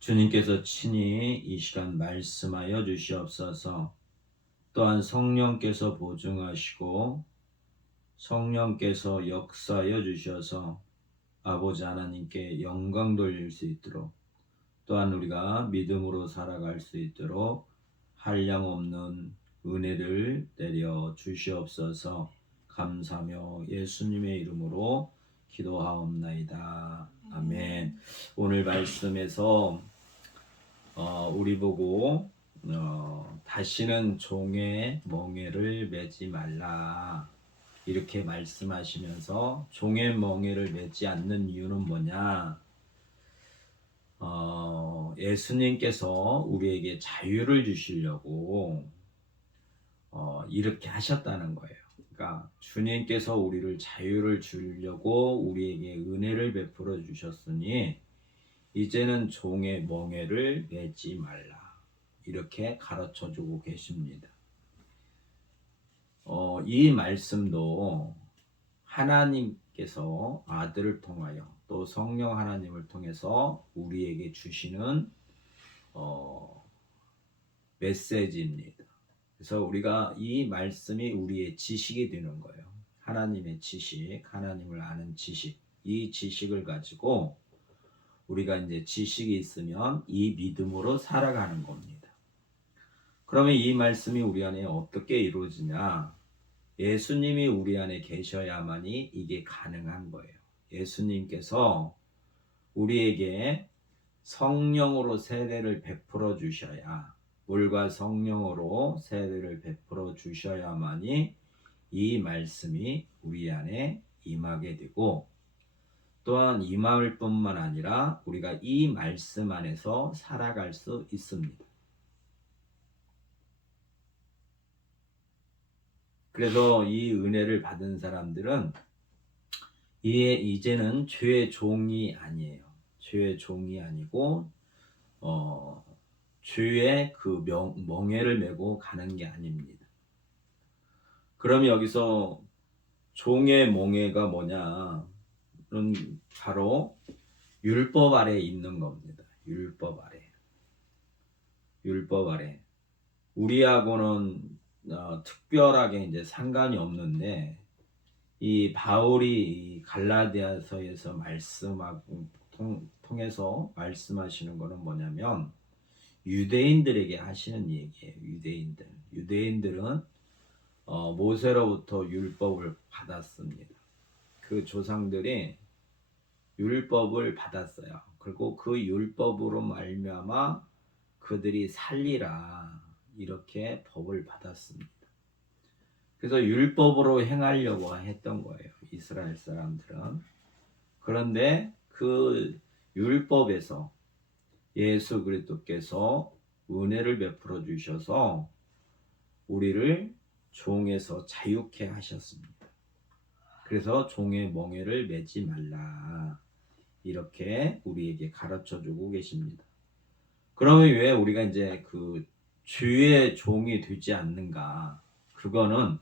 주님께서 친히 이 시간 말씀하여 주시옵소서. 또한 성령께서 보증하시고 성령께서 역사하여 주셔서 아버지 하나님께 영광 돌릴 수 있도록, 또한 우리가 믿음으로 살아갈 수 있도록 한량없는 은혜를 내려 주시옵소서. 감사하며 예수님의 이름으로 기도하옵나이다. 아멘. 오늘 말씀에서 우리 보고 다시는 종의 멍에를 매지 말라 이렇게 말씀하시면서, 종의 멍에를 매지 않는 이유는 뭐냐? 예수님께서 우리에게 자유를 주시려고 이렇게 하셨다는 거예요. 그러니까 주님께서 우리를 자유를 주려고 우리에게 은혜를 베풀어 주셨으니 이제는 종의 멍에를 매지 말라 이렇게 가르쳐 주고 계십니다. 이 말씀도 하나님께서 아들을 통하여 또 성령 하나님을 통해서 우리에게 주시는 메시지입니다. 그래서 우리가 이 말씀이 우리의 지식이 되는 거예요. 하나님의 지식, 하나님을 아는 지식, 이 지식을 가지고 우리가 이제 지식이 있으면 이 믿음으로 살아가는 겁니다. 그러면 이 말씀이 우리 안에 어떻게 이루어지냐? 예수님이 우리 안에 계셔야만이 이게 가능한 거예요. 예수님께서 우리에게 성령으로 세례를 베풀어 주셔야, 물과 성령으로 세례를 베풀어 주셔야만이 이 말씀이 우리 안에 임하게 되고, 또한 임할 뿐만 아니라 우리가 이 말씀 안에서 살아갈 수 있습니다. 그래서 이 은혜를 받은 사람들은 이제는 죄의 종이 아니에요. 죄의 종이 아니고 죄의 그 멍에를 메고 가는 게 아닙니다. 그러면 여기서 종의 멍에가 뭐냐는 바로 율법 아래 있는 겁니다. 율법 아래. 율법 아래. 우리하고는 특별하게 이제 상관이 없는데, 이 바울이 갈라디아서에서 말씀하고 통해서 말씀하시는 거는 뭐냐면 유대인들에게 하시는 얘기예요. 유대인들은 모세로부터 율법을 받았습니다. 그 조상들이 율법을 받았어요. 그리고 그 율법으로 말미암아 그들이 살리라 이렇게 법을 받았습니다. 그래서 율법으로 행하려고 했던 거예요, 이스라엘 사람들은. 그런데 그 율법에서 예수 그리스도께서 은혜를 베풀어 주셔서 우리를 종에서 자유케 하셨습니다. 그래서 종의 멍에를 매지 말라 이렇게 우리에게 가르쳐 주고 계십니다. 그러면 왜 우리가 이제 그 주의 종이 되지 않는가? 그거는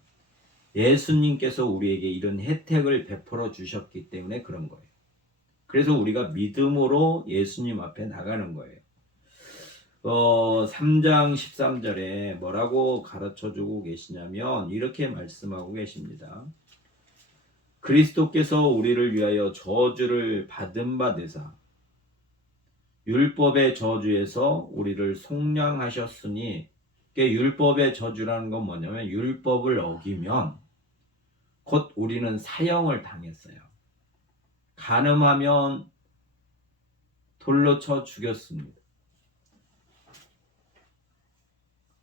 예수님께서 우리에게 이런 혜택을 베풀어 주셨기 때문에 그런 거예요. 그래서 우리가 믿음으로 예수님 앞에 나가는 거예요. 3장 13절에 뭐라고 가르쳐 주고 계시냐면 이렇게 말씀하고 계십니다. 그리스도께서 우리를 위하여 저주를 받은 바 되사 율법의 저주에서 우리를 속량하셨으니, 율법의 저주라는 건 뭐냐면 율법을 어기면 곧 우리는 사형을 당했어요. 간음하면 돌로 쳐 죽였습니다.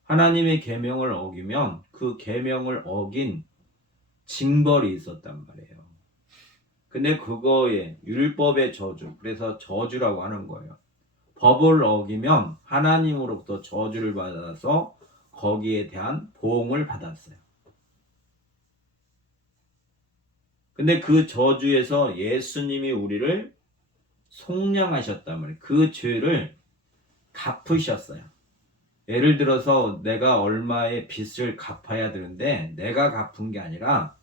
하나님의 계명을 어기면 그 계명을 어긴 징벌이 있었단 말이에요. 근데 그거에 율법의 저주, 그래서 저주라고 하는 거예요. 법을 어기면 하나님으로부터 저주를 받아서 거기에 대한 보응을 받았어요. 근데 그 저주에서 예수님이 우리를 속량하셨단 말이에요. 그 죄를 갚으셨어요. 예를 들어서 내가 얼마의 빚을 갚아야 되는데 내가 갚은 게 아니라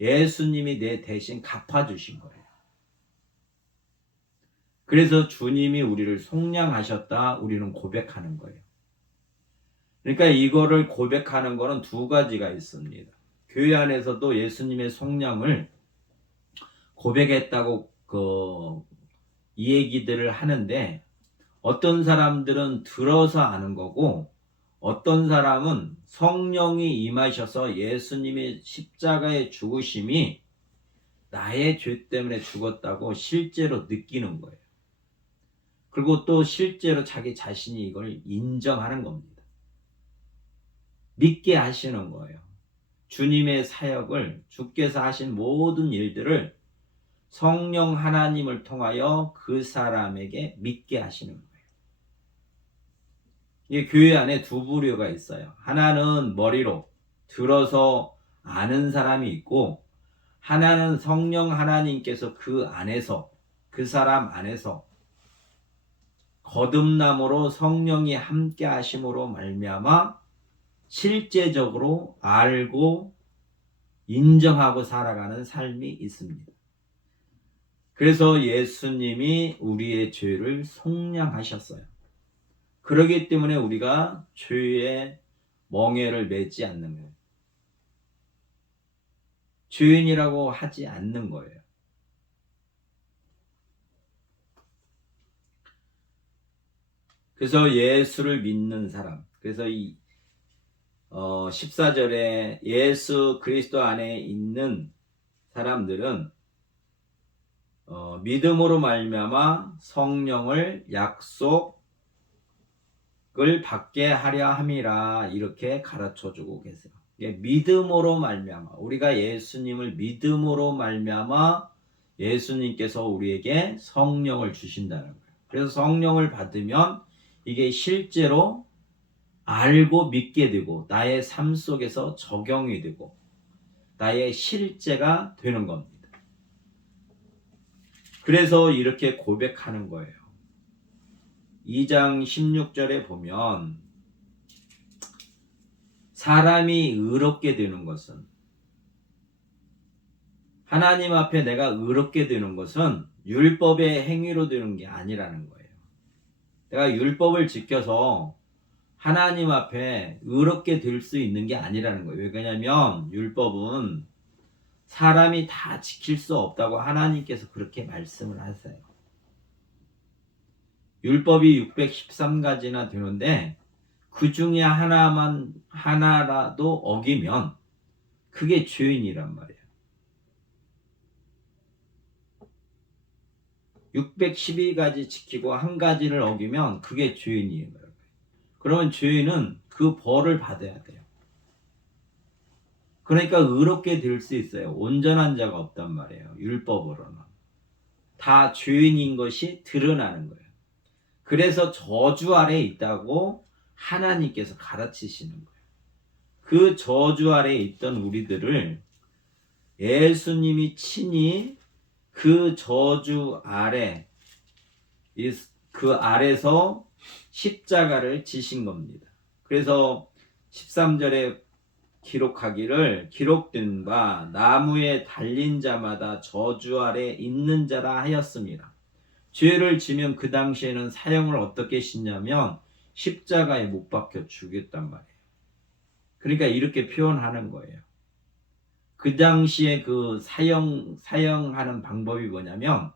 예수님이 내 대신 갚아주신 거예요. 그래서 주님이 우리를 속량하셨다 우리는 고백하는 거예요. 그러니까 이거를 고백하는 거는 두 가지가 있습니다. 교회 안에서도 예수님의 속량을 고백했다고 이 얘기들을 하는데, 어떤 사람들은 들어서 아는 거고 어떤 사람은 성령이 임하셔서 예수님의 십자가의 죽으심이 나의 죄 때문에 죽었다고 실제로 느끼는 거예요. 그리고 또 실제로 자기 자신이 이걸 인정하는 겁니다. 믿게 하시는 거예요. 주님의 사역을, 주께서 하신 모든 일들을 성령 하나님을 통하여 그 사람에게 믿게 하시는 거예요. 이 교회 안에 두 부류가 있어요. 하나는 머리로 들어서 아는 사람이 있고, 하나는 성령 하나님께서 그 안에서, 그 사람 안에서 거듭남으로 성령이 함께 하심으로 말미암아 실제적으로 알고 인정하고 살아가는 삶이 있습니다. 그래서 예수님이 우리의 죄를 속량하셨어요. 그렇기 때문에 우리가 죄의 멍에를 매지 않는 거예요. 죄인이라고 하지 않는 거예요. 그래서 예수를 믿는 사람, 그래서 이 14절에 예수 그리스도 안에 있는 사람들은 믿음으로 말미암아 성령을 약속을 받게 하려 함이라, 이렇게 가르쳐 주고 계세요. 믿음으로 말미암아, 우리가 예수님을 믿음으로 말미암아 예수님께서 우리에게 성령을 주신다는 거예요. 그래서 성령을 받으면 이게 실제로 알고 믿게 되고 나의 삶 속에서 적용이 되고 나의 실제가 되는 겁니다. 그래서 이렇게 고백하는 거예요. 2장 16절에 보면 사람이 의롭게 되는 것은, 하나님 앞에 내가 의롭게 되는 것은 율법의 행위로 되는 게 아니라는 거예요. 내가 율법을 지켜서 하나님 앞에 의롭게 될 수 있는 게 아니라는 거예요. 왜냐하면 율법은 사람이 다 지킬 수 없다고 하나님께서 그렇게 말씀을 하세요. 율법이 613가지나 되는데 그 중에 하나라도 어기면 그게 죄인이란 말이에요. 612가지 지키고 한 가지를 어기면 그게 죄인이에요. 그러면 죄인은 그 벌을 받아야 돼요. 그러니까 의롭게 될 수 있어요. 온전한 자가 없단 말이에요. 율법으로는. 다 죄인인 것이 드러나는 거예요. 그래서 저주 아래에 있다고 하나님께서 가르치시는 거예요. 그 저주 아래에 있던 우리들을 예수님이 친히 그 저주 아래, 그 아래서 십자가를 지신 겁니다. 그래서 13절에 기록하기를 기록된 바 나무에 달린 자마다 저주 아래 있는 자라 하였습니다. 죄를 지면 그 당시에는 사형을 어떻게 씻냐면 십자가에 못 박혀 죽였단 말이에요. 그러니까 이렇게 표현하는 거예요. 그 당시에 그 사형하는 방법이 뭐냐면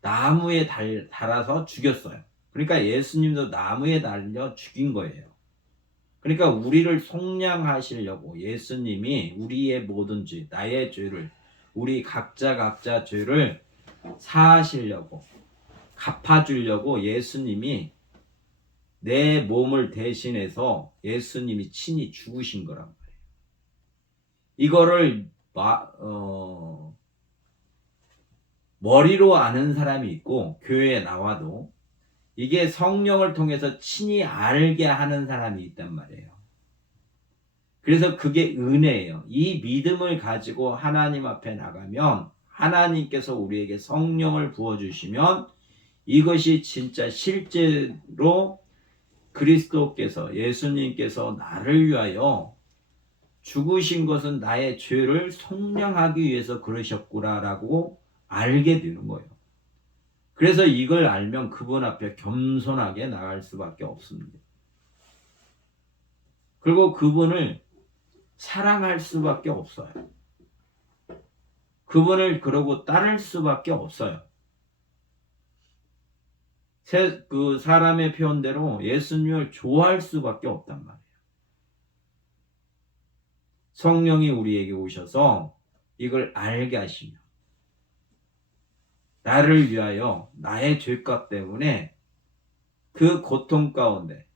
나무에 달아서 죽였어요. 그러니까 예수님도 나무에 달려 죽인 거예요. 그러니까 우리를 속량하시려고 예수님이 우리의 모든 죄, 나의 죄를, 우리 각자 죄를 사하시려고, 갚아주려고 예수님이 내 몸을 대신해서 예수님이 친히 죽으신 거란 말이에요. 이거를 머리로 아는 사람이 있고 교회에 나와도 이게 성령을 통해서 친히 알게 하는 사람이 있단 말이에요. 그래서 그게 은혜예요. 이 믿음을 가지고 하나님 앞에 나가면 하나님께서 우리에게 성령을 부어주시면 이것이 진짜 실제로 그리스도께서, 예수님께서 나를 위하여 죽으신 것은 나의 죄를 속량하기 위해서 그러셨구나라고 알게 되는 거예요. 그래서 이걸 알면 그분 앞에 겸손하게 나갈 수밖에 없습니다. 그리고 그분을 사랑할 수밖에 없어요. 그분을 그러고 따를 수밖에 없어요. 그 사람의 표현대로 예수님을 좋아할 수밖에 없단 말이에요. 성령이 우리에게 오셔서 이걸 알게 하시며 나를 위하여 나의 죄값 때문에 그 고통 가운데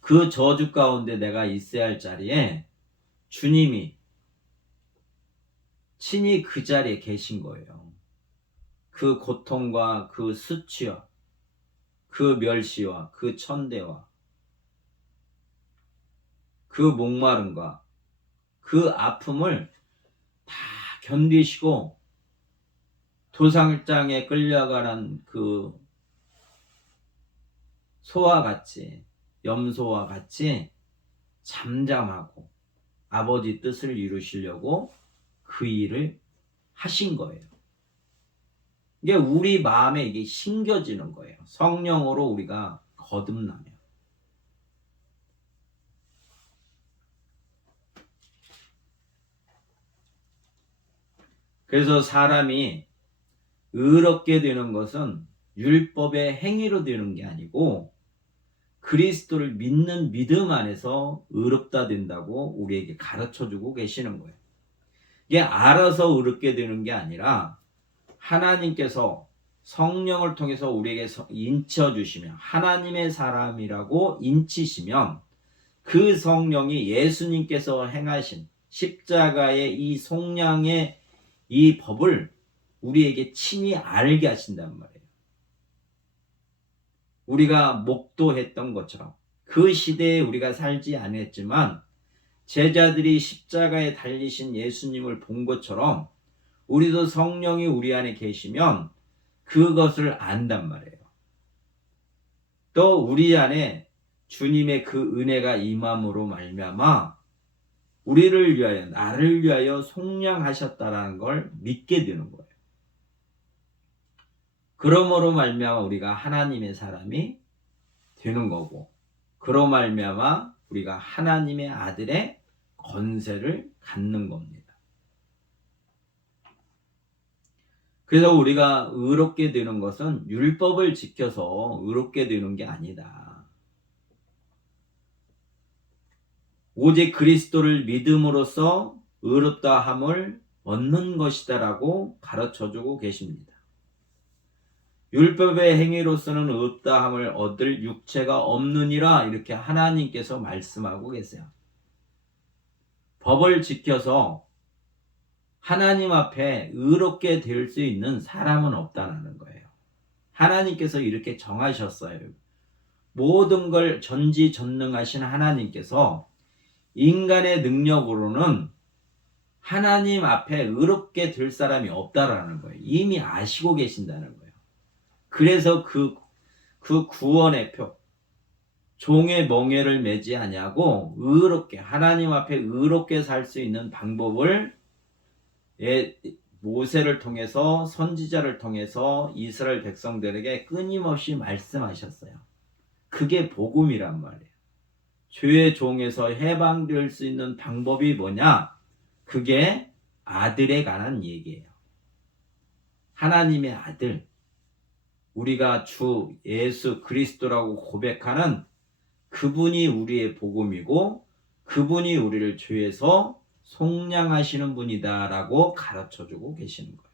그 저주 가운데 내가 있어야 할 자리에 주님이 친히 그 자리에 계신 거예요. 그 고통과 그 수치와 그 멸시와 그 천대와 그 목마름과 그 아픔을 다 견디시고 도상장에 끌려가는 그 소와 같이 염소와 같이 잠잠하고 아버지 뜻을 이루시려고 그 일을 하신 거예요. 이게 우리 마음에 이게 심겨지는 거예요. 성령으로 우리가 거듭나면. 그래서 사람이 의롭게 되는 것은 율법의 행위로 되는 게 아니고 그리스도를 믿는 믿음 안에서 의롭다 된다고 우리에게 가르쳐주고 계시는 거예요. 이게 알아서 의롭게 되는 게 아니라 하나님께서 성령을 통해서 우리에게 인쳐주시면 하나님의 사람이라고 인치시면 그 성령이 예수님께서 행하신 십자가의 이 속량의 이 법을 우리에게 친히 알게 하신단 말이에요. 우리가 목도했던 것처럼 그 시대에 우리가 살지 않았지만 제자들이 십자가에 달리신 예수님을 본 것처럼 우리도 성령이 우리 안에 계시면 그것을 안단 말이에요. 또 우리 안에 주님의 그 은혜가 임함으로 말미암아 우리를 위하여 나를 위하여 속량하셨다라는 걸 믿게 되는 거예요. 그러므로 말미암아 우리가 하나님의 사람이 되는 거고 그로 말미암아 우리가 하나님의 아들의 권세를 갖는 겁니다. 그래서 우리가 의롭게 되는 것은 율법을 지켜서 의롭게 되는 게 아니다. 오직 그리스도를 믿음으로써 의롭다함을 얻는 것이다라고 가르쳐주고 계십니다. 율법의 행위로서는 의롭다함을 얻을 육체가 없느니라 이렇게 하나님께서 말씀하고 계세요. 법을 지켜서 하나님 앞에 의롭게 될 수 있는 사람은 없다는 거예요. 하나님께서 이렇게 정하셨어요. 모든 걸 전지전능하신 하나님께서 인간의 능력으로는 하나님 앞에 의롭게 될 사람이 없다라는 거예요. 이미 아시고 계신다는 거예요. 그래서 그 구원의 표, 종의 멍에를 매지 아니하고 의롭게 하나님 앞에 의롭게 살 수 있는 방법을 모세를 통해서 선지자를 통해서 이스라엘 백성들에게 끊임없이 말씀하셨어요. 그게 복음이란 말이에요. 죄의 종에서 해방될 수 있는 방법이 뭐냐? 그게 아들에 관한 얘기예요. 하나님의 아들, 우리가 주 예수 그리스도라고 고백하는 그분이 우리의 복음이고 그분이 우리를 죄에서 속량하시는 분이다라고 가르쳐주고 계시는 거예요.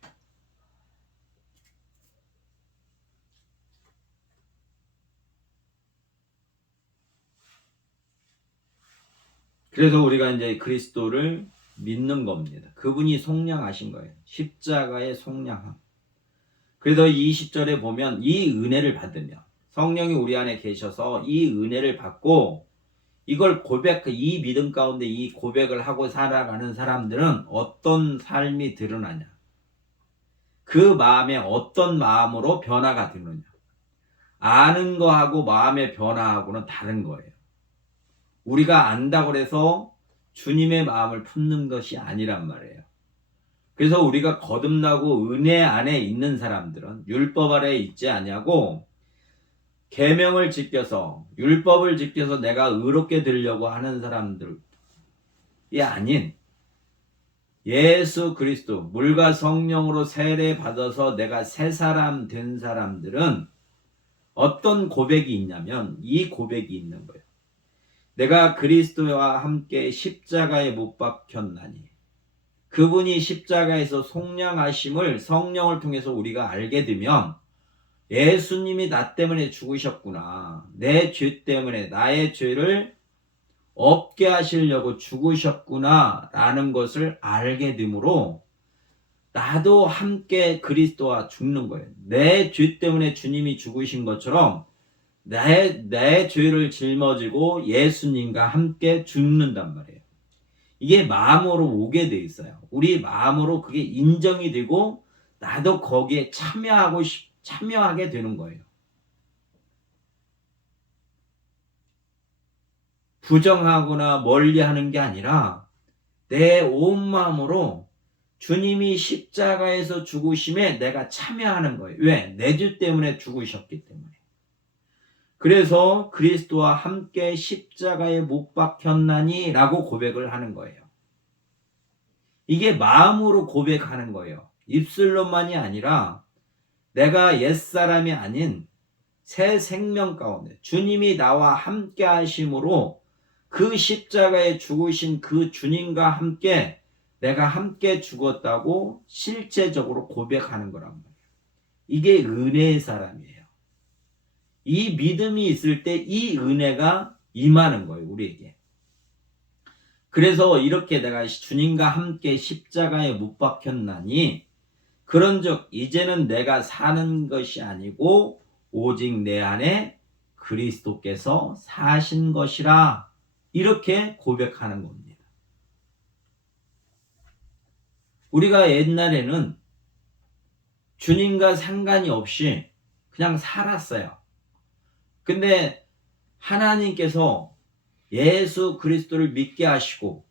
그래서 우리가 이제 그리스도를 믿는 겁니다. 그분이 속량하신 거예요. 십자가의 속량함. 그래서 20절에 보면 이 은혜를 받으며 성령이 우리 안에 계셔서 이 은혜를 받고 이걸 이 믿음 가운데 이 고백을 하고 살아가는 사람들은 어떤 삶이 드러나냐? 그 마음에 어떤 마음으로 변화가 되느냐? 아는 거하고 마음의 변화하고는 다른 거예요. 우리가 안다고 해서 주님의 마음을 품는 것이 아니란 말이에요. 그래서 우리가 거듭나고 은혜 안에 있는 사람들은 율법 아래에 있지 아니하고 계명을 지켜서 율법을 지켜서 내가 의롭게 되려고 하는 사람들이 아닌 예수 그리스도 물과 성령으로 세례 받아서 내가 새 사람 된 사람들은 어떤 고백이 있냐면 이 고백이 있는 거예요. 내가 그리스도와 함께 십자가에 못 박혔나니 그분이 십자가에서 속량하심을 성령을 통해서 우리가 알게 되면 예수님이 나 때문에 죽으셨구나. 내 죄 때문에 나의 죄를 없게 하시려고 죽으셨구나 라는 것을 알게 되므로 나도 함께 그리스도와 죽는 거예요. 내 죄 때문에 주님이 죽으신 것처럼 내 죄를 짊어지고 예수님과 함께 죽는단 말이에요. 이게 마음으로 오게 돼 있어요. 우리 마음으로 그게 인정이 되고 나도 거기에 참여하게 되는 거예요. 부정하거나 멀리하는 게 아니라 내 온 마음으로 주님이 십자가에서 죽으심에 내가 참여하는 거예요. 왜? 내 죄 때문에 죽으셨기 때문에. 그래서 그리스도와 함께 십자가에 못 박혔나니 라고 고백을 하는 거예요. 이게 마음으로 고백하는 거예요. 입술로만이 아니라 내가 옛사람이 아닌 새 생명 가운데 주님이 나와 함께 하심으로 그 십자가에 죽으신 그 주님과 함께 내가 함께 죽었다고 실제적으로 고백하는 거란 말이에요. 이게 은혜의 사람이에요. 이 믿음이 있을 때 이 은혜가 임하는 거예요, 우리에게. 그래서 이렇게 내가 주님과 함께 십자가에 못 박혔나니 그런즉 이제는 내가 사는 것이 아니고 오직 내 안에 그리스도께서 사신 것이라 이렇게 고백하는 겁니다. 우리가 옛날에는 주님과 상관이 없이 그냥 살았어요. 근데 하나님께서 예수 그리스도를 믿게 하시고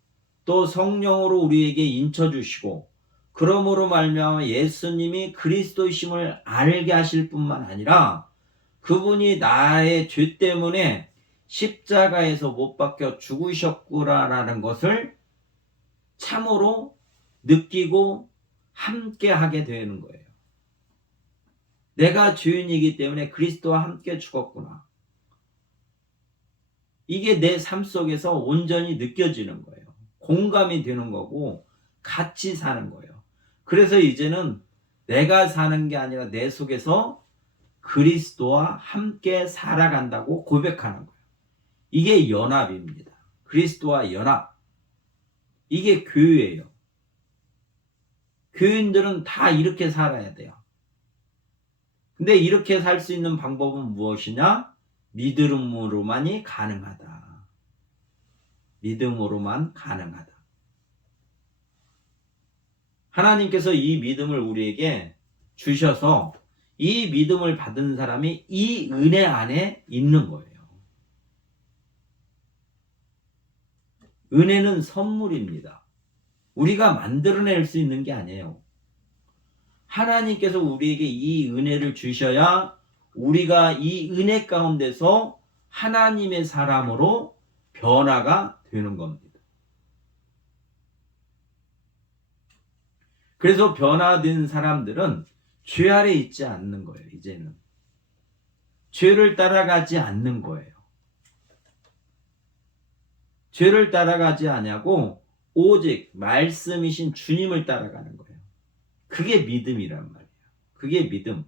또 성령으로 우리에게 인쳐주시고 그러므로 말미암아 예수님이 그리스도이심을 알게 하실 뿐만 아니라 그분이 나의 죄 때문에 십자가에서 못 박혀 죽으셨구나라는 것을 참으로 느끼고 함께 하게 되는 거예요. 내가 죄인이기 때문에 그리스도와 함께 죽었구나. 이게 내 삶 속에서 온전히 느껴지는 거예요. 공감이 되는 거고 같이 사는 거예요. 그래서 이제는 내가 사는 게 아니라 내 속에서 그리스도와 함께 살아간다고 고백하는 거예요. 이게 연합입니다. 그리스도와 연합. 이게 교회예요. 교인들은 다 이렇게 살아야 돼요. 근데 이렇게 살 수 있는 방법은 무엇이냐? 믿음으로만이 가능하다. 믿음으로만 가능하다. 하나님께서 이 믿음을 우리에게 주셔서 이 믿음을 받은 사람이 이 은혜 안에 있는 거예요. 은혜는 선물입니다. 우리가 만들어낼 수 있는 게 아니에요. 하나님께서 우리에게 이 은혜를 주셔야 우리가 이 은혜 가운데서 하나님의 사람으로 변화가 되는 겁니다. 그래서 변화된 사람들은 죄 아래 있지 않는 거예요. 이제는 죄를 따라가지 않는 거예요. 죄를 따라가지 않냐고 오직 말씀이신 주님을 따라가는 거예요. 그게 믿음이란 말이에요. 그게 믿음.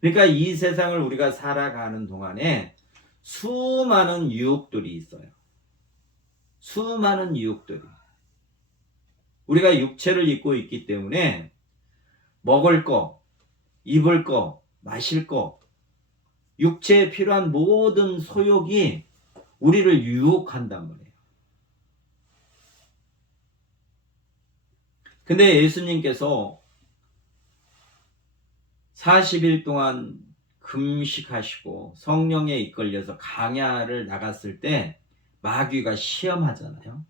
그러니까 이 세상을 우리가 살아가는 동안에 수많은 유혹들이 있어요. 수많은 유혹들이. 우리가 육체를 입고 있기 때문에 먹을 거, 입을 거, 마실 거, 육체에 필요한 모든 소욕이 우리를 유혹한단 말이에요. 근데 예수님께서 40일 동안 금식하시고 성령에 이끌려서 강야를 나갔을 때 마귀가 시험하잖아요.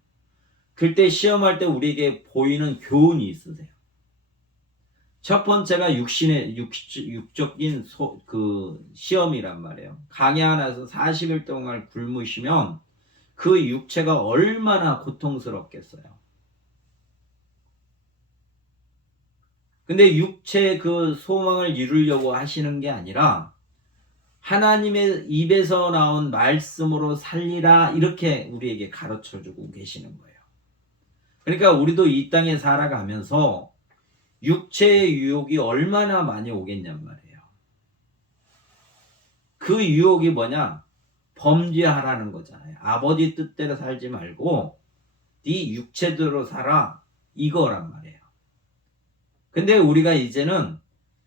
그때 시험할 때 우리에게 보이는 교훈이 있으세요. 첫 번째가 육적인 시험이란 말이에요. 강야 나서 40일 동안 굶으시면 그 육체가 얼마나 고통스럽겠어요. 근데 육체의 그 소망을 이루려고 하시는 게 아니라 하나님의 입에서 나온 말씀으로 살리라, 이렇게 우리에게 가르쳐 주고 계시는 거예요. 그러니까 우리도 이 땅에 살아가면서 육체의 유혹이 얼마나 많이 오겠냔 말이에요. 그 유혹이 뭐냐? 범죄하라는 거잖아요. 아버지 뜻대로 살지 말고 네 육체대로 살아, 이거란 말이에요. 근데 우리가 이제는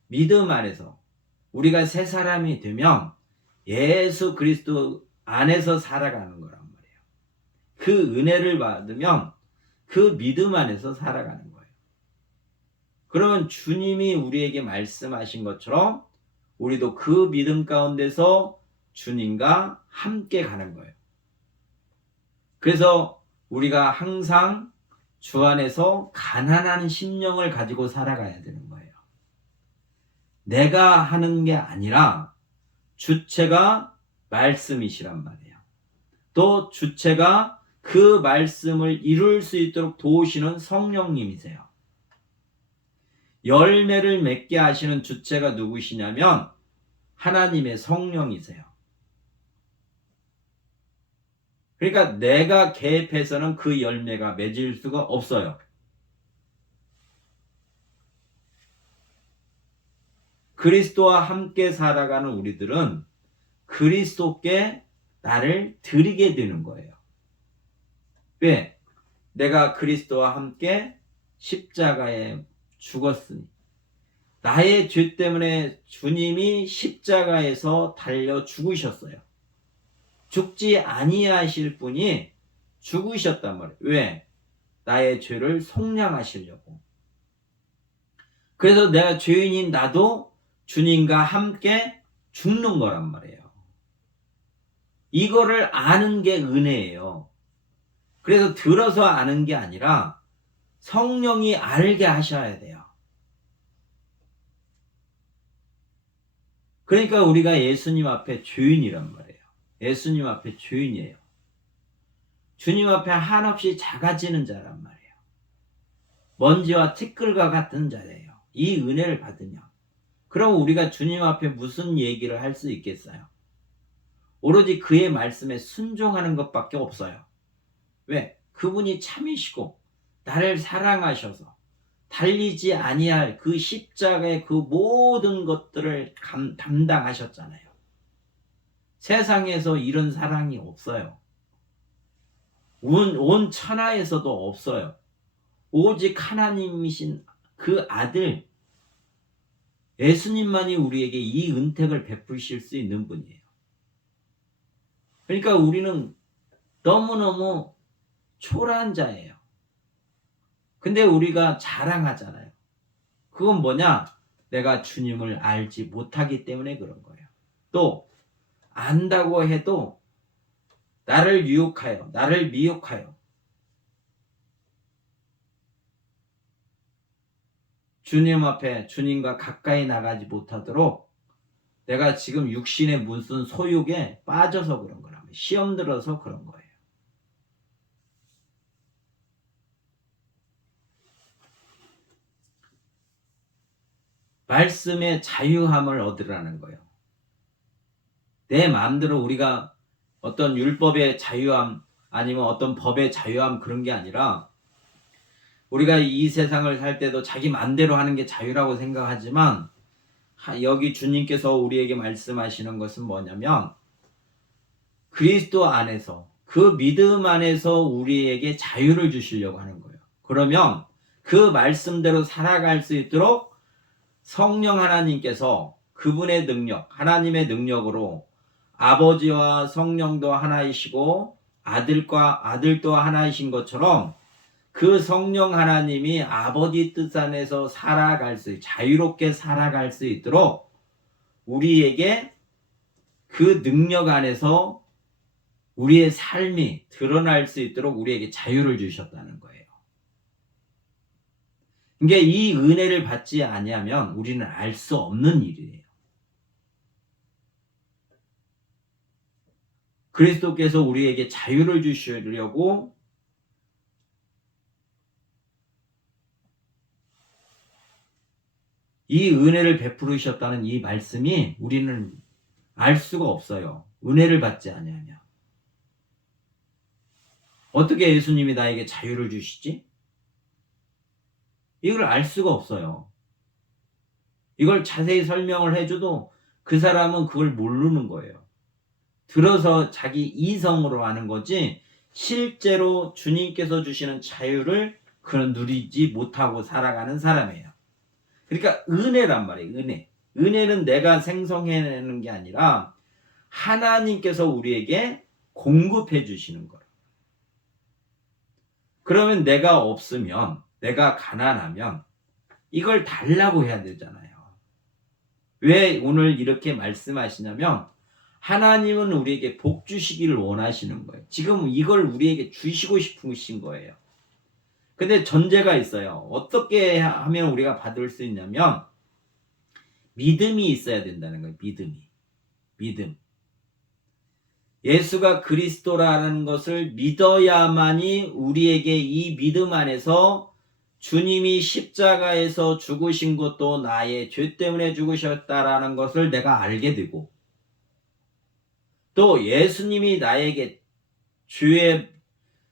믿음 안에서 우리가 새 사람이 되면 예수 그리스도 안에서 살아가는 거란 말이에요. 그 은혜를 받으면 그 믿음 안에서 살아가는 거예요. 그러면 주님이 우리에게 말씀하신 것처럼 우리도 그 믿음 가운데서 주님과 함께 가는 거예요. 그래서 우리가 항상 주 안에서 가난한 심령을 가지고 살아가야 되는 거예요. 내가 하는 게 아니라 주체가 말씀이시란 말이에요. 또 주체가 그 말씀을 이룰 수 있도록 도우시는 성령님이세요. 열매를 맺게 하시는 주체가 누구시냐면 하나님의 성령이세요. 그러니까 내가 개입해서는 그 열매가 맺을 수가 없어요. 그리스도와 함께 살아가는 우리들은 그리스도께 나를 드리게 되는 거예요. 왜? 내가 그리스도와 함께 십자가에 죽었으니, 나의 죄 때문에 주님이 십자가에서 달려 죽으셨어요. 죽지 아니하실 분이 죽으셨단 말이에요. 왜? 나의 죄를 속량하시려고. 그래서 내가 죄인인 나도 주님과 함께 죽는 거란 말이에요. 이거를 아는 게 은혜예요. 그래서 들어서 아는 게 아니라 성령이 알게 하셔야 돼요. 그러니까 우리가 예수님 앞에 죄인이란 말이에요. 예수님 앞에 죄인이에요. 주님 앞에 한없이 작아지는 자란 말이에요. 먼지와 티끌과 같은 자예요. 이 은혜를 받으면. 그럼 우리가 주님 앞에 무슨 얘기를 할 수 있겠어요? 오로지 그의 말씀에 순종하는 것밖에 없어요. 왜? 그분이 참이시고 나를 사랑하셔서 달리지 아니할 그 십자가의 그 모든 것들을 담당하셨잖아요. 세상에서 이런 사랑이 없어요. 온 천하에서도 없어요. 오직 하나님이신 그 아들 예수님만이 우리에게 이 은택을 베푸실 수 있는 분이에요. 그러니까 우리는 너무너무 초라한 자예요. 근데 우리가 자랑하잖아요. 그건 뭐냐? 내가 주님을 알지 못하기 때문에 그런 거예요. 또 안다고 해도 나를 유혹하여, 나를 미혹하여 주님 앞에 주님과 가까이 나가지 못하도록 내가 지금 육신의 무슨 소욕에 빠져서 그런 거라면, 시험 들어서 그런 거예요. 말씀의 자유함을 얻으라는 거예요. 내 마음대로 우리가 어떤 율법의 자유함 아니면 어떤 법의 자유함, 그런 게 아니라 우리가 이 세상을 살 때도 자기 마음대로 하는 게 자유라고 생각하지만 여기 주님께서 우리에게 말씀하시는 것은 뭐냐면 그리스도 안에서, 그 믿음 안에서 우리에게 자유를 주시려고 하는 거예요. 그러면 그 말씀대로 살아갈 수 있도록 성령 하나님께서 그분의 능력, 하나님의 능력으로 아버지와 성령도 하나이시고 아들도 하나이신 것처럼 그 성령 하나님이 아버지 뜻 안에서 자유롭게 살아갈 수 있도록 우리에게 그 능력 안에서 우리의 삶이 드러날 수 있도록 우리에게 자유를 주셨다는 거예요. 그러니까 이 은혜를 받지 아니하면 우리는 알 수 없는 일이에요. 그리스도께서 우리에게 자유를 주시려고 이 은혜를 베푸르셨다는 이 말씀이 우리는 알 수가 없어요. 은혜를 받지 아니하면. 어떻게 예수님이 나에게 자유를 주시지? 이걸 알 수가 없어요. 이걸 자세히 설명을 해줘도 그 사람은 그걸 모르는 거예요. 들어서 자기 이성으로 하는 거지 실제로 주님께서 주시는 자유를 그는 누리지 못하고 살아가는 사람이에요. 그러니까 은혜란 말이에요. 은혜. 은혜는 내가 생성해내는 게 아니라 하나님께서 우리에게 공급해 주시는 거예요. 그러면 내가 없으면, 내가 가난하면 이걸 달라고 해야 되잖아요. 왜 오늘 이렇게 말씀하시냐면 하나님은 우리에게 복 주시기를 원하시는 거예요. 지금 이걸 우리에게 주시고 싶으신 거예요. 근데 전제가 있어요. 어떻게 하면 우리가 받을 수 있냐면 믿음이 있어야 된다는 거예요. 믿음. 예수가 그리스도라는 것을 믿어야만이 우리에게 이 믿음 안에서 주님이 십자가에서 죽으신 것도 나의 죄 때문에 죽으셨다라는 것을 내가 알게 되고, 또 예수님이 나에게 주의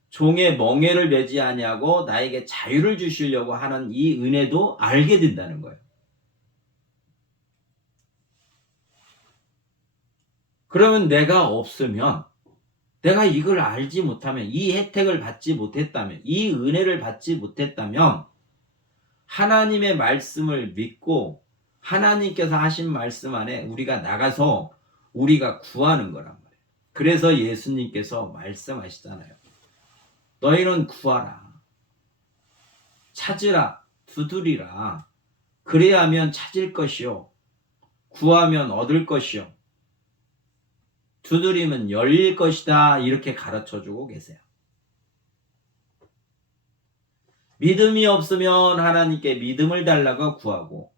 종의 멍에를 매지 아니하고 나에게 자유를 주시려고 하는 이 은혜도 알게 된다는 거예요. 그러면 내가 없으면, 내가 이걸 알지 못하면, 이 혜택을 받지 못했다면, 이 은혜를 받지 못했다면 하나님의 말씀을 믿고 하나님께서 하신 말씀 안에 우리가 나가서 우리가 구하는 거란 말이에요. 그래서 예수님께서 말씀하시잖아요. 너희는 구하라, 찾으라, 두드리라. 그래야 하면 찾을 것이요, 구하면 얻을 것이요, 두드리면 열릴 것이다. 이렇게 가르쳐주고 계세요. 믿음이 없으면 하나님께 믿음을 달라고 구하고,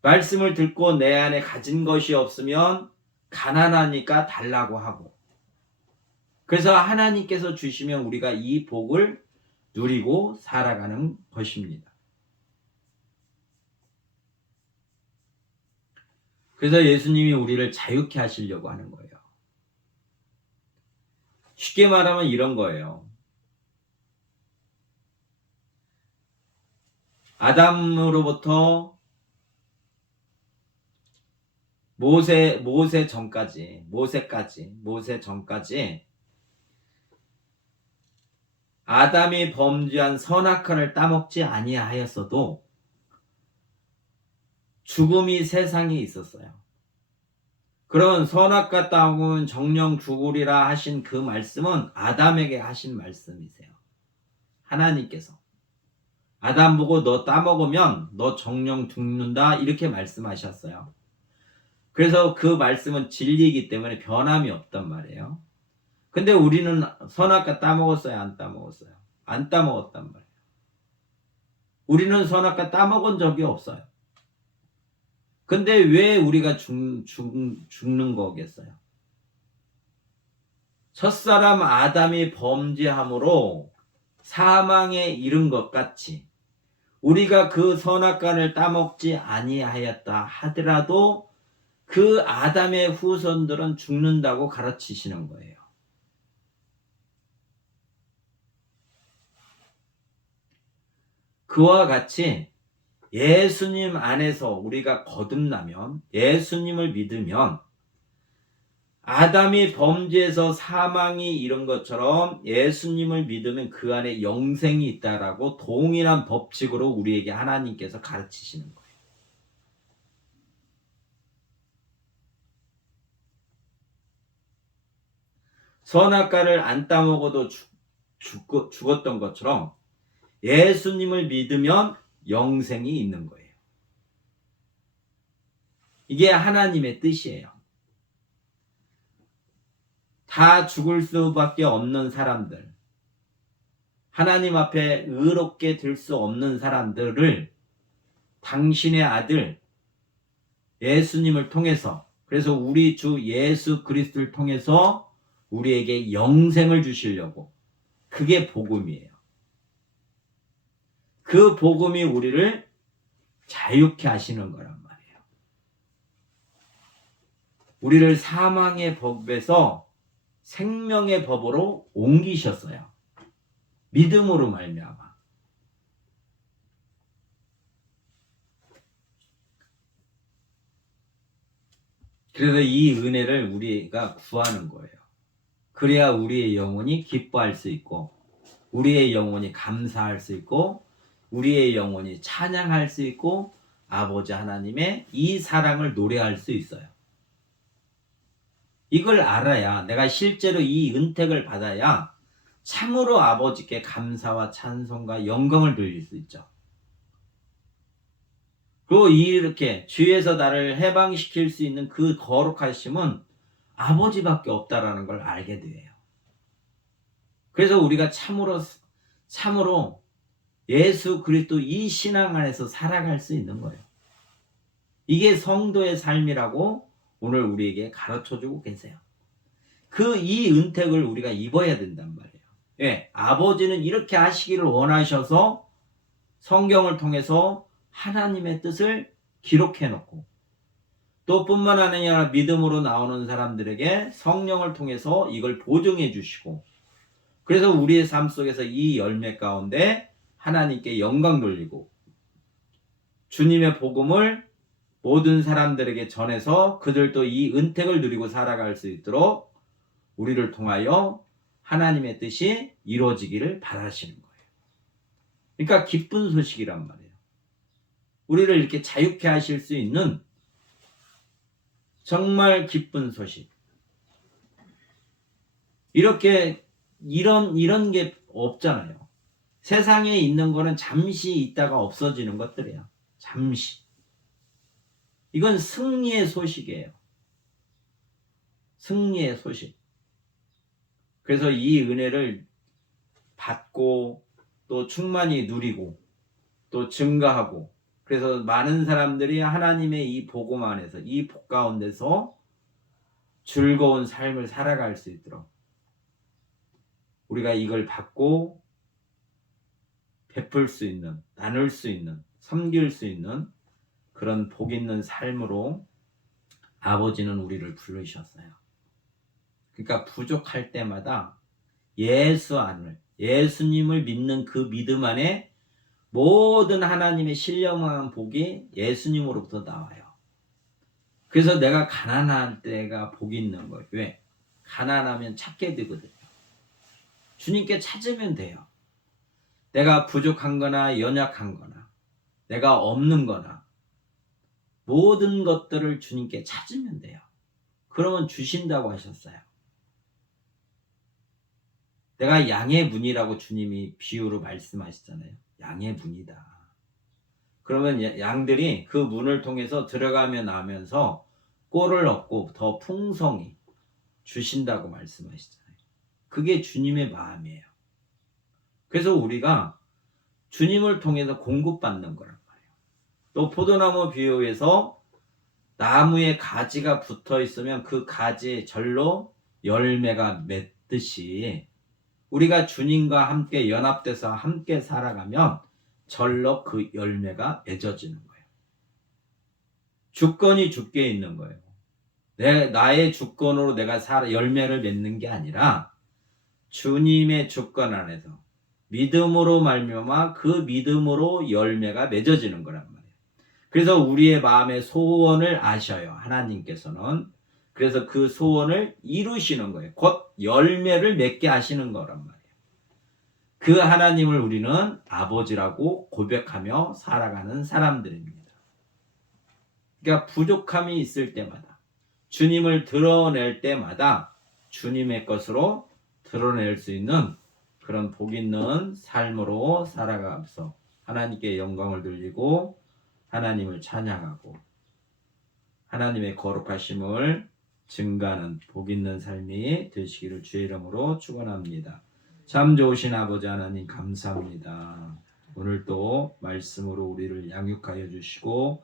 말씀을 듣고 내 안에 가진 것이 없으면 가난하니까 달라고 하고, 그래서 하나님께서 주시면 우리가 이 복을 누리고 살아가는 것입니다. 그래서 예수님이 우리를 자유케 하시려고 하는 거예요. 쉽게 말하면 이런 거예요. 아담으로부터 모세 전까지 아담이 범죄한 선악과를 따먹지 아니하였어도 죽음이 세상에 있었어요. 그런 선악과 따먹으면 정령 죽으리라 하신 그 말씀은 아담에게 하신 말씀이세요. 하나님께서 아담 보고 너 따먹으면 너 정령 죽는다 이렇게 말씀하셨어요. 그래서 그 말씀은 진리이기 때문에 변함이 없단 말이에요. 근데 우리는 선악과 따먹었어요? 안 따먹었어요? 안 따먹었단 말이에요. 우리는 선악과 따먹은 적이 없어요. 근데 왜 우리가 죽는 거겠어요? 첫사람 아담이 범죄함으로 사망에 이른 것 같이 우리가 그 선악과를 따먹지 아니하였다 하더라도 그 아담의 후손들은 죽는다고 가르치시는 거예요. 그와 같이 예수님 안에서 우리가 거듭나면, 예수님을 믿으면 아담이 범죄해서 사망이 이른 것처럼 예수님을 믿으면 그 안에 영생이 있다라고 동일한 법칙으로 우리에게 하나님께서 가르치시는 거예요. 선악과를 안 따먹어도 죽었던 것처럼 예수님을 믿으면 영생이 있는 거예요. 이게 하나님의 뜻이에요. 다 죽을 수밖에 없는 사람들, 하나님 앞에 의롭게 될 수 없는 사람들을 당신의 아들 예수님을 통해서, 그래서 우리 주 예수 그리스도를 통해서 우리에게 영생을 주시려고, 그게 복음이에요. 그 복음이 우리를 자유케 하시는 거란 말이에요. 우리를 사망의 법에서 생명의 법으로 옮기셨어요. 믿음으로 말미암아. 그래서 이 은혜를 우리가 구하는 거예요. 그래야 우리의 영혼이 기뻐할 수 있고, 우리의 영혼이 감사할 수 있고, 우리의 영혼이 찬양할 수 있고, 아버지 하나님의 이 사랑을 노래할 수 있어요. 이걸 알아야, 내가 실제로 이 은택을 받아야 참으로 아버지께 감사와 찬송과 영광을 돌릴 수 있죠. 그리고 이렇게 주에서 나를 해방시킬 수 있는 그 거룩하심은 아버지밖에 없다라는 걸 알게 돼요. 그래서 우리가 참으로 예수 그리스도 이 신앙 안에서 살아갈 수 있는 거예요. 이게 성도의 삶이라고 오늘 우리에게 가르쳐주고 계세요. 이 은택을 우리가 입어야 된단 말이에요. 예, 아버지는 이렇게 하시기를 원하셔서 성경을 통해서 하나님의 뜻을 기록해 놓고, 또 뿐만 아니라 믿음으로 나오는 사람들에게 성령을 통해서 이걸 보증해 주시고, 그래서 우리의 삶 속에서 이 열매 가운데 하나님께 영광 돌리고 주님의 복음을 모든 사람들에게 전해서 그들도 이 은택을 누리고 살아갈 수 있도록 우리를 통하여 하나님의 뜻이 이루어지기를 바라시는 거예요. 그러니까 기쁜 소식이란 말이에요. 우리를 이렇게 자유케 하실 수 있는 정말 기쁜 소식. 이렇게 이런 게 없잖아요. 세상에 있는 거는 잠시 있다가 없어지는 것들이에요. 잠시. 이건 승리의 소식이에요. 승리의 소식. 그래서 이 은혜를 받고 또 충만히 누리고 또 증가하고, 그래서 많은 사람들이 하나님의 이 복음 안에서, 이 복 가운데서 즐거운 삶을 살아갈 수 있도록 우리가 이걸 받고 베풀 수 있는, 나눌 수 있는, 섬길 수 있는 그런 복 있는 삶으로 아버지는 우리를 부르셨어요. 그러니까 부족할 때마다 예수님을 믿는 그 믿음 안에 모든 하나님의 신령한 복이 예수님으로부터 나와요. 그래서 내가 가난할 때가 복이 있는 거예요. 왜? 가난하면 찾게 되거든요. 주님께 찾으면 돼요. 내가 부족한 거나 연약한 거나 내가 없는 거나 모든 것들을 주님께 찾으면 돼요. 그러면 주신다고 하셨어요. 내가 양의 문이라고 주님이 비유로 말씀하시잖아요. 양의 문이다. 그러면 양들이 그 문을 통해서 들어가며 나면서 꼴을 얻고 더 풍성히 주신다고 말씀하시잖아요. 그게 주님의 마음이에요. 그래서 우리가 주님을 통해서 공급받는 거란 말이에요. 또 포도나무 비유에서 나무에 가지가 붙어 있으면 그 가지에 절로 열매가 맺듯이 우리가 주님과 함께 연합돼서 함께 살아가면 절로 그 열매가 맺어지는 거예요. 주권이 주께 있는 거예요. 나의 주권으로 내가 열매를 맺는 게 아니라 주님의 주권 안에서 믿음으로 말미암아 그 믿음으로 열매가 맺어지는 거란 말이에요. 그래서 우리의 마음의 소원을 아셔요. 하나님께서는. 그래서 그 소원을 이루시는 거예요. 곧 열매를 맺게 하시는 거란 말이에요. 그 하나님을 우리는 아버지라고 고백하며 살아가는 사람들입니다. 그러니까 부족함이 있을 때마다, 주님을 드러낼 때마다 주님의 것으로 드러낼 수 있는 그런 복 있는 삶으로 살아가면서 하나님께 영광을 돌리고 하나님을 찬양하고 하나님의 거룩하심을 증가하는 복 있는 삶이 되시기를 주의 이름으로 축원합니다. 참 좋으신 아버지 하나님 감사합니다. 오늘 또 말씀으로 우리를 양육하여 주시고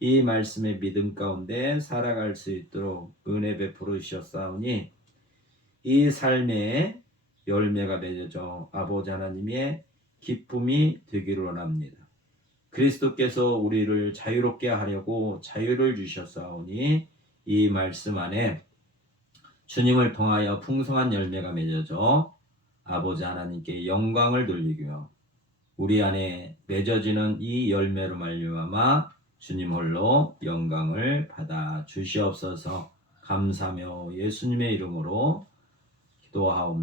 이 말씀의 믿음 가운데 살아갈 수 있도록 은혜 베풀어 주셨사오니 이 삶의 열매가 맺어져 아버지 하나님의 기쁨이 되기를 원합니다. 그리스도께서 우리를 자유롭게 하려고 자유를 주셨사오니 이 말씀 안에 주님을 통하여 풍성한 열매가 맺어져 아버지 하나님께 영광을 돌리며 우리 안에 맺어지는 이 열매로 말미암아 주님 홀로 영광을 받아 주시옵소서. 감사하며 예수님의 이름으로 기도하옵나이다.